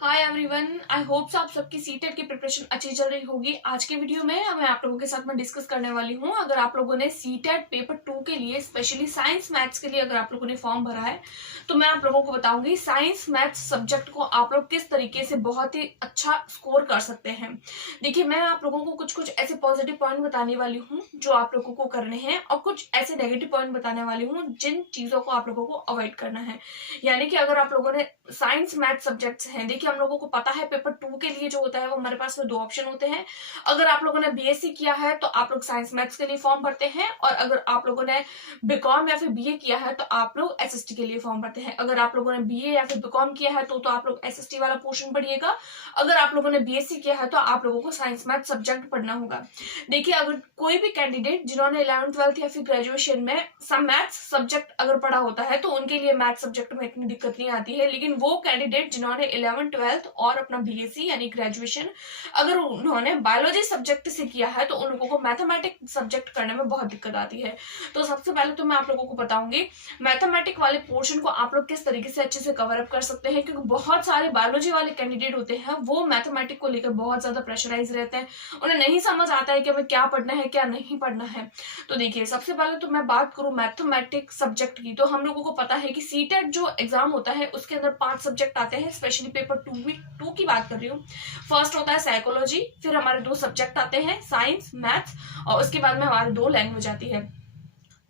Hi everyone, I hope आप सबकी CTET की प्रिपरेशन अच्छी चल रही होगी। आज के वीडियो में मैं आप लोगों के साथ में डिस्कस करने वाली हूँ। अगर आप लोगों ने सीटेट पेपर 2 के लिए स्पेशली साइंस मैथ्स के लिए अगर आप लोगों ने फॉर्म भरा है तो मैं आप लोगों को बताऊंगी साइंस मैथ्स सब्जेक्ट को आप लोग किस तरीके से बहुत ही अच्छा स्कोर कर सकते हैं। देखिए, मैं आप लोगों को कुछ कुछ ऐसे पॉजिटिव पॉइंट बताने वाली हूँ जो आप लोगों को करने हैं और कुछ ऐसे नेगेटिव पॉइंट बताने वाली हूँ जिन चीजों को आप लोगों को अवॉइड करना है। यानी कि अगर आप लोगों ने साइंस मैथ सब्जेक्ट्स हैं, देखिए हम लोगों को पता है पेपर 2 के लिए जो होता है वो हमारे पास में दो ऑप्शन होते हैं। अगर आप लोगों ने बीएससी किया है तो आप लोग साइंस मैथ्स के लिए फॉर्म भरते हैं, और अगर आप लोगों ने बीकॉम या फिर बीए किया है तो आप लोग एसएसटी के लिए फॉर्म भरते हैं। अगर आप लोगों ने बीए या फिर बीकॉम किया है तो आप लोग एसएसटी वाला पोर्शन पढ़िएगा। अगर आप लोगों ने बीएससी किया है तो आप लोगों को साइंस मैथ सब्जेक्ट पढ़ना होगा। देखिए, अगर कोई भी कैंडिडेट जिन्होंने 11th 12th या फिर ग्रेजुएशन में मैथ्स सब्जेक्ट अगर पढ़ा होता है तो उनके लिए मैथ सब्जेक्ट में इतनी दिक्कत नहीं आती है, लेकिन वो कैंडिडेट जिन्होंने 11th 12th और अपना बीएससी यानी ग्रेजुएशन अगर उन्होंने बायोलॉजी सब्जेक्ट से किया है तो उन लोगों को मैथमेटिक्स सब्जेक्ट करने में बहुत दिक्कत आती है। तो सबसे पहले तो मैं आप लोगों को बताऊंगी मैथमेटिक वाले पोर्शन को आप लोग किस तरीके से अच्छे से कवर अप कर सकते हैं, क्योंकि बहुत सारे बायोलॉजी वाले कैंडिडेट होते हैं वो मैथमेटिक को लेकर बहुत ज्यादा प्रेशराइज रहते हैं। उन्हें नहीं समझ आता है कि हमें क्या पढ़ना है क्या नहीं पढ़ना है। तो देखिए, सबसे पहले तो मैं बात करूं मैथमेटिक्स सब्जेक्ट की, तो हम लोगों को पता है कि सीटेट जो एग्जाम होता है उसके अंदर 5 सब्जेक्ट आते हैं। स्पेशली पेपर 2 की बात कर रही हूँ। फर्स्ट होता है साइकोलॉजी, फिर हमारे 2 सब्जेक्ट आते हैं साइंस मैथ्स, और उसके बाद में हमारे 2 लैंग्वेज आती है।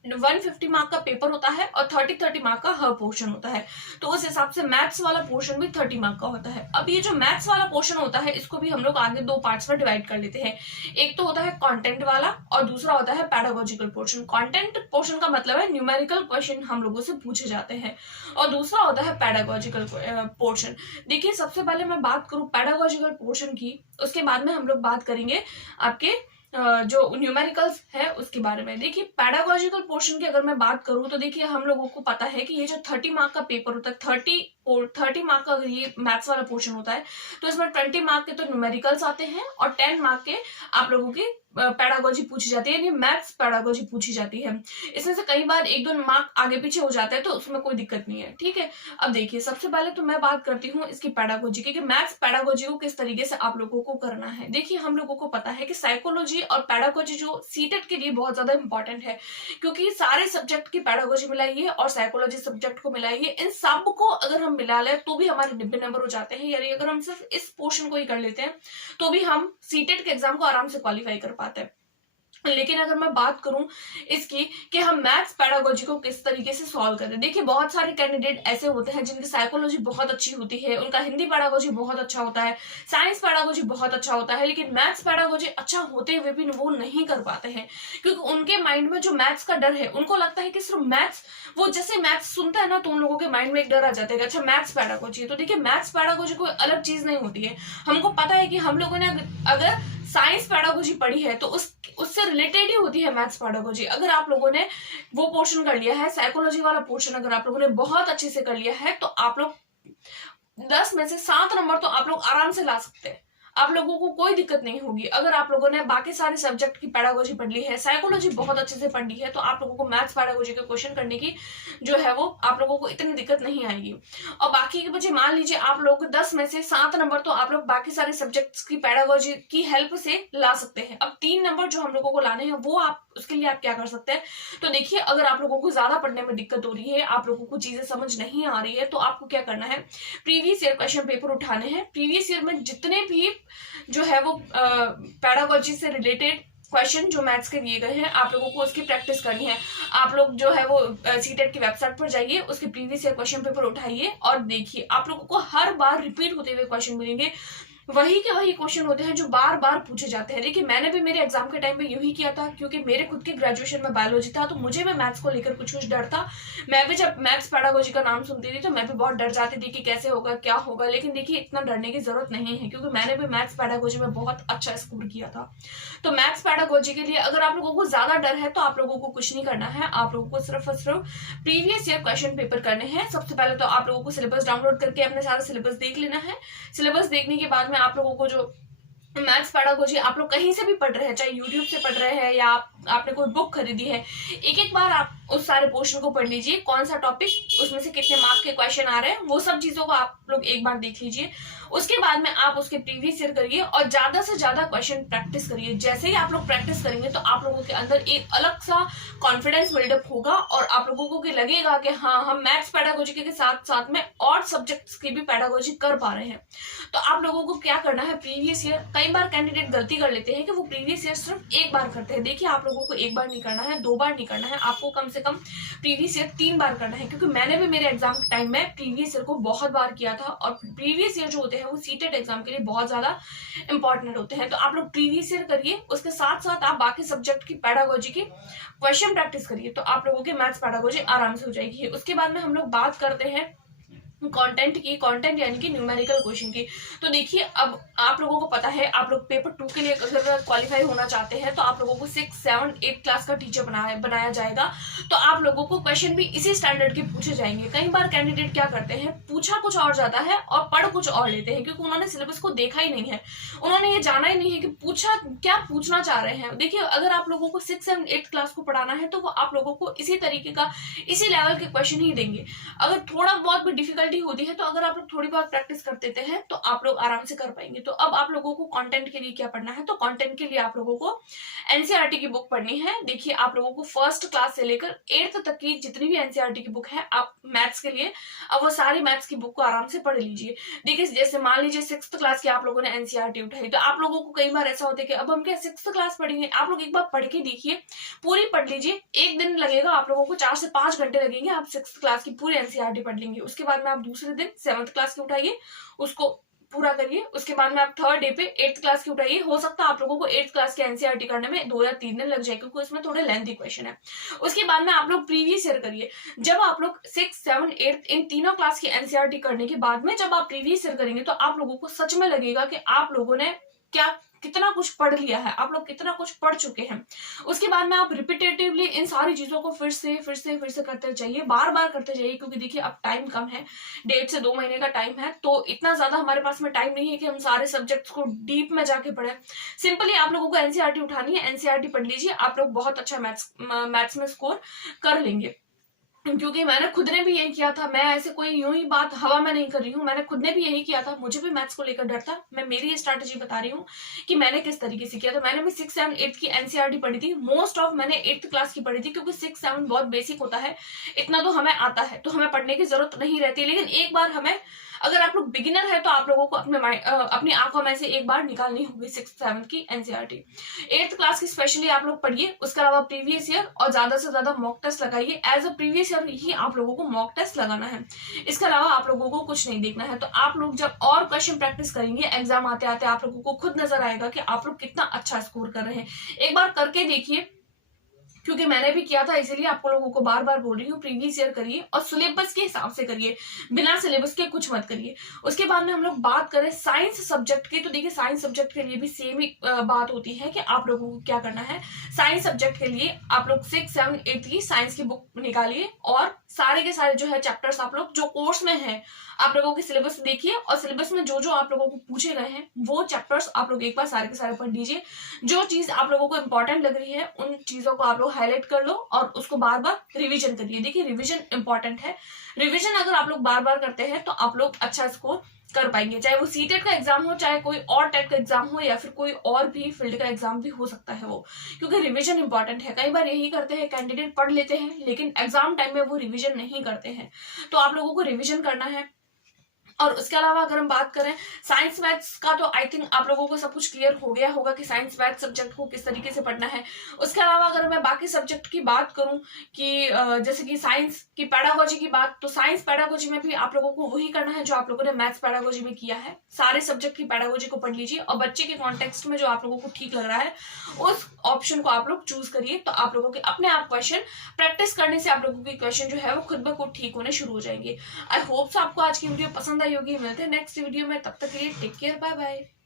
150 मार्क का पेपर होता है और 30 मार्क का हर पोर्शन होता है। तो उस हिसाब से मैथ्स वाला पोर्शन भी 30 मार्क का होता है। अब ये जो मैथ्स वाला पोर्शन होता है इसको भी हम लोग आगे 2 पार्ट्स में डिवाइड कर लेते हैं। एक तो होता है कंटेंट वाला और दूसरा होता है पैडागोजिकल पोर्शन। कंटेंट पोर्शन का मतलब है न्यूमेरिकल क्वेश्चन हम लोगों से पूछे जाते हैं, और दूसरा होता है पैडागोजिकल पोर्शन। देखिए, सबसे पहले मैं बात करूं पैडागोजिकल पोर्शन की, उसके बाद में हम लोग बात करेंगे आपके जो न्यूमेरिकल्स है उसके बारे में। देखिए, पैडागोजिकल पोर्शन की अगर मैं बात करूं तो देखिए हम लोगों को पता है कि ये जो 30 मार्क का पेपर होता है, 30 मार्क का अगर ये मैथ्स वाला पोर्शन होता है तो इसमें 20 मार्क के तो न्यूमेरिकल्स आते हैं और 10 मार्क के आप लोगों की पैडागोजी पूछी जाती है, यानी मैथ्स पैडागोजी पूछी जाती है। इसमें से कई बार 1-2 मार्क आगे पीछे हो जाता है तो उसमें कोई दिक्कत नहीं है, ठीक है। अब देखिए, सबसे पहले तो मैं बात करती हूँ इसकी पैडागोजी की कि मैथ्स पैडागोजी को किस तरीके से आप लोगों को करना है। देखिए, हम लोगों को पता है कि साइकोलॉजी और पैडागोजी जो सीटेट के लिए बहुत ज्यादा इंपॉर्टेंट है, क्योंकि सारे सब्जेक्ट की पैडागोजी मिलाई है और साइकोलॉजी सब्जेक्ट को मिलाई है। इन सब को अगर हम मिला ले तो भी हमारे 90 नंबर हो जाते हैं, यानी अगर हम सिर्फ इस पोर्शन को ही कर लेते हैं तो भी हम सीटेट के एग्जाम को आराम से क्वालिफाई कर पाते हैं। लेकिन अगर मैं बात करूं इसकी कि हम मैथ्स पैडागोजी को किस तरीके से सॉल्व करें, देखिए बहुत सारे कैंडिडेट ऐसे होते हैं जिनकी साइकोलॉजी बहुत अच्छी होती है, उनका हिंदी पैडागोजी बहुत अच्छा होता है, साइंस पैडागोजी बहुत अच्छा होता है, लेकिन मैथ्स पैडागोजी अच्छा होते हुए भी वो नहीं कर पाते हैं, क्योंकि उनके माइंड में जो मैथ्स का डर है, उनको लगता है कि सिर्फ मैथ्स, वो जैसे मैथ्स सुनता है ना तो उन लोगों के माइंड में एक डर आ जाता है, अच्छा मैथ्स पैडागोजी है। तो देखिए, मैथ्स पैडागोजी कोई अलग चीज नहीं होती है। हमको पता है कि हम लोगों ने अगर साइंस पैडागोजी पढ़ी है तो उससे रिलेटेड ही होती है मैथ्स पैडागोजी। अगर आप लोगों ने वो पोर्शन कर लिया है, साइकोलॉजी वाला पोर्शन अगर आप लोगों ने बहुत अच्छे से कर लिया है तो आप लोग 10 में से 7 नंबर तो आप लोग आराम से ला सकते हैं, आप लोगों को कोई दिक्कत नहीं होगी। अगर आप लोगों ने बाकी सारे सब्जेक्ट की पैडागोजी पढ़ ली है, साइकोलॉजी बहुत अच्छे से पढ़ ली है, तो आप लोगों को मैथ्स पैडागोजी के क्वेश्चन करने की जो है वो आप लोगों को इतनी दिक्कत नहीं आएगी। और बाकी के बच्चे, मान लीजिए आप लोग 10 में से 7 नंबर तो आप लोग बाकी सारे सब्जेक्ट्स की पैडागोजी की हेल्प से ला सकते हैं। अब 3 नंबर जो हम लोगों को लाने हैं वो आप उसके लिए आप क्या कर सकते हैं, तो देखिए, अगर आप लोगों को ज्यादा पढ़ने में दिक्कत हो रही है, आप लोगों को चीजें समझ नहीं आ रही है, तो आपको क्या करना है, प्रीवियस ईयर क्वेश्चन पेपर उठाने हैं। प्रीवियस ईयर में जितने भी जो है वो पैडागोजी से रिलेटेड क्वेश्चन जो मैथ्स के दिए गए हैं, आप लोगों को उसकी प्रैक्टिस करनी है। आप लोग जो है वो सीटेट की वेबसाइट पर जाइए, उसके प्रीवियस ईयर क्वेश्चन पेपर उठाइए और देखिए, आप लोगों को हर बार रिपीट होते हुए क्वेश्चन मिलेंगे। वही के वही क्वेश्चन होते हैं जो बार बार पूछे जाते हैं। देखिए, मैंने भी मेरे एग्जाम के टाइम पे यूं ही किया था, क्योंकि मेरे खुद के ग्रेजुएशन में बायोलॉजी था तो मुझे भी मैथ्स को लेकर कुछ कुछ डर था। मैं भी जब मैथ्स पैडागोजी का नाम सुनती थी तो मैं भी बहुत डर जाती थी कि कैसे होगा क्या होगा, लेकिन देखिए, इतना डरने की जरूरत नहीं है, क्योंकि मैंने भी मैथ्स पैडागोजी में बहुत अच्छा स्कोर किया था। तो मैथ्स पैडागोजी के लिए अगर आप लोगों को ज्यादा डर है तो आप लोगों को कुछ नहीं करना है, आप लोगों को सिर्फ और सिर्फ प्रीवियस ईयर क्वेश्चन पेपर करने हैं। सबसे पहले तो आप लोगों को सिलेबस डाउनलोड करके अपने सारा सिलेबस देख लेना है। सिलेबस देखने के बाद में आप लोगों को जो मैथ्स पैडागोजी आप लोग कहीं से भी पढ़ रहे हैं, चाहे यूट्यूब से पढ़ रहे हैं या आपने कोई बुक खरीदी है, एक एक बार आप उस सारे पोर्शन को पढ़ लीजिए, कौन सा टॉपिक, उसमें से कितने मार्क के क्वेश्चन आ रहे हैं, वो सब चीजों को आप लोग एक बार देख लीजिए। उसके बाद में आप उसके प्रीवियस ईयर करिए और ज्यादा से ज्यादा क्वेश्चन प्रैक्टिस करिए। जैसे ही आप लोग प्रैक्टिस करेंगे तो आप लोगों के अंदर एक अलग सा कॉन्फिडेंस बिल्डअप होगा और आप लोगों को लगेगा कि हाँ, हम मैथ्स पेडागोजी के साथ साथ में और सब्जेक्ट्स की भी पेडागोजी कर पा रहे हैं। तो आप लोगों को क्या करना है, प्रीवियस ईयर, कई बार कैंडिडेट गलती कर लेते हैं कि वो प्रीवियस ईयर सिर्फ एक बार करते हैं। देखिए, आप लोगों को एक बार नहीं करना है, 2 बार नहीं करना है, आपको कम से कम प्रीवियस ईयर 3 बार करना है। क्योंकि मैंने भी मेरे एग्जाम टाइम में प्रीवियस ईयर को बहुत बार किया था और प्रीवियस ईयर जो होते हैं वो सीटेट एग्जाम के लिए बहुत ज्यादा इंपॉर्टेंट होते हैं। तो आप लोग प्रीवियस ईयर करिए, उसके साथ साथ आप बाकी सब्जेक्ट की पेडागोजी की क्वेश्चन प्रैक्टिस करिए, तो आप लोगों की मैथ्स पेडागोजी आराम से हो जाएगी। उसके बाद में हम लोग बात करते हैं कंटेंट की, कंटेंट यानी कि न्यूमेरिकल क्वेश्चन की। तो देखिए, अब आप लोगों को पता है, आप लोग पेपर 2 के लिए अगर क्वालिफाई होना चाहते हैं तो आप लोगों को 6, 7, 8 क्लास का टीचर बनाया जाएगा। तो आप लोगों को क्वेश्चन भी इसी स्टैंडर्ड के पूछे जाएंगे। कई बार कैंडिडेट क्या करते हैं, पूछा कुछ और जाता है और पढ़ कुछ और लेते हैं, क्योंकि उन्होंने सिलेबस को देखा ही नहीं है, उन्होंने ये जाना ही नहीं है कि पूछा क्या पूछना चाह रहे हैं। देखिए, अगर आप लोगों को 6, 7, 8 क्लास को पढ़ाना है तो वो आप लोगों को इसी तरीके का, इसी लेवल के क्वेश्चन ही देंगे। अगर थोड़ा बहुत भी डिफिकल्टी होती है तो अगर आप लोग थोड़ी बहुत प्रैक्टिस कर देते हैं तो आप लोग आराम से कर पाएंगे। तो अब आप लोगों को कंटेंट के लिए क्या पढ़ना है, तो कंटेंट के लिए आप लोगों को एनसीईआरटी की बुक पढ़नी है। देखिए, आप लोगों को फर्स्ट क्लास से लेकर 8th तक की जितनी भी एनसीईआरटी की बुक है आप मैथ्स के लिए, अब वो सारी मैथ्स की बुक को आराम से पढ़ लीजिए। देखिए, जैसे मान लीजिए 6th क्लास की आप लोगों ने एनसीईआरटी उठाई, तो आप लोगों को कई बार ऐसा होता है कि अब हम क्या 6th क्लास पढ़ेंगे। आप लोग एक बार पढ़ के देखिए, पूरी पढ़ लीजिए, एक दिन लगेगा आप लोगों को, 4 से 5 घंटे लगेंगे, आप 6th क्लास की पूरी एनसीईआरटी पढ़ लेंगे। उसके बाद में आप दूसरे दिन 7th क्लास की उठाइए, उसको पूरा करिए। उसके बाद में आप 3rd डे पे 8th क्लास की उठाइए। हो सकता है आप लोगों को 8th क्लास के एनसीईआरटी करने में 2 या 3 दिन लग जाए, क्योंकि इसमें थोड़े लेंथी क्वेश्चन है। उसके बाद में आप लोग प्रीवियस ईयर करिए। जब आप लोग 6, 7, 8 इन तीनों क्लास की एनसीईआरटी करने के बाद में जब आप प्रीवियस ईयर करेंगे तो आप लोगों को सच में लगेगा कि आप लोगों ने कितना कुछ पढ़ लिया है, आप लोग कितना कुछ पढ़ चुके हैं। उसके बाद में आप रिपीटेटिवली इन सारी चीजों को फिर से करते जाइए, बार बार करते जाइए, क्योंकि देखिए अब टाइम कम है, 1.5 से 2 महीने का टाइम है, तो इतना ज्यादा हमारे पास में टाइम नहीं है कि हम सारे सब्जेक्ट्स को डीप में जाके पढ़े। सिंपली आप लोगों को एनसीईआरटी उठानी है, एनसीईआरटी पढ़ लीजिए, आप लोग बहुत अच्छा मैथ्स में स्कोर कर लेंगे। क्योंकि मैंने खुद ने भी यही किया था, मैं ऐसे कोई यूं ही बात हवा में नहीं कर रही हूँ, मैंने खुद ने भी यही किया था, मुझे भी मैथ्स को लेकर डर था। मैं मेरी स्ट्रैटेजी बता रही हूँ कि मैंने किस तरीके से किया था। मैंने भी 6, 7, 8 की एनसीईआरटी पढ़ी थी, मोस्ट ऑफ मैंने 8th क्लास की पढ़ी थी, क्योंकि 6, 7 बहुत बेसिक होता है, इतना तो हमें आता है, तो हमें पढ़ने की जरूरत नहीं रहती। लेकिन एक बार हमें, अगर आप लोग बिगिनर है तो आप लोगों को अपनी आंखों में से एक बार निकालनी होगी 6, 7 की एनसीईआरटी। 8th क्लास की स्पेशली आप लोग पढ़िए। उसके अलावा प्रीवियस ईयर और ज्यादा से ज्यादा मॉक टेस्ट लगाइए। एज अ प्रीवियस ईयर ही आप लोगों को मॉक टेस्ट लगाना है, इसके अलावा आप लोगों को कुछ नहीं देखना है। तो आप लोग जब और क्वेश्चन प्रैक्टिस करेंगे, एग्जाम आते आते आप लोगों को खुद नजर आएगा कि आप लोग कितना अच्छा स्कोर कर रहे हैं। एक बार करके देखिए, क्योंकि मैंने भी किया था, इसीलिए आपको लोगों को बार बार बोल रही हूँ, प्रीवियस ईयर करिए और सिलेबस के हिसाब से करिए, बिना सिलेबस के कुछ मत करिए। उसके बाद में हम लोग बात करें साइंस सब्जेक्ट की, तो देखिए साइंस सब्जेक्ट के लिए भी सेम ही बात होती है कि आप लोगों को क्या करना है। साइंस सब्जेक्ट के लिए आप लोग 6, 7, 8 की साइंस की बुक निकालिए और सारे के सारे जो है चैप्टर्स आप लोग जो कोर्स में है आप लोगों के सिलेबस देखिए, और सिलेबस में जो जो आप लोगों को पूछे गए हैं वो चैप्टर्स आप लोग एक बार सारे के सारे पढ़ लीजिए। जो चीज आप लोगों को इंपॉर्टेंट लग रही है उन चीजों को आप लोग हाईलाइट कर लो और उसको बार बार रिवीजन करिए। देखिए, रिवीजन इंपॉर्टेंट है, रिवीजन अगर आप लोग बार बार करते हैं तो आप लोग अच्छा स्कोर कर पाएंगे। चाहे वो सीटेट का एग्जाम हो, चाहे कोई और टाइप का एग्जाम हो, या फिर कोई और भी फील्ड का एग्जाम भी हो सकता है वो, क्योंकि रिवीजन इंपॉर्टेंट है। कई बार यही करते हैं कैंडिडेट, पढ़ लेते हैं लेकिन एग्जाम टाइम में वो रिवीजन नहीं करते हैं, तो आप लोगों को रिवीजन करना है। और उसके अलावा अगर हम बात करें साइंस मैथ्स का, तो आई थिंक आप लोगों को सब कुछ क्लियर हो गया होगा कि साइंस मैथ्स सब्जेक्ट को किस तरीके से पढ़ना है। उसके अलावा अगर मैं बाकी सब्जेक्ट की बात करूं कि जैसे कि साइंस की पेडागोजी की बात, तो साइंस पेडागोजी में भी आप लोगों को वही करना है जो आप लोगों ने मैथ्स पेडागोजी में किया है। सारे सब्जेक्ट की पेडागोजी को पढ़ लीजिए और बच्चे के कॉन्टेक्स्ट में जो आप लोगों को ठीक लग रहा है उस ऑप्शन को आप लोग चूज करिए। तो आप लोगों के अपने आप क्वेश्चन प्रैक्टिस करने से आप लोगों के क्वेश्चन जो है वो खुद ब खुद ठीक होने शुरू हो जाएंगे। आई होप आपको आज की वीडियो पसंद आई होगी। मिलते हैं नेक्स्ट वीडियो में, तब तक के लिए टेक केयर, बाय बाय।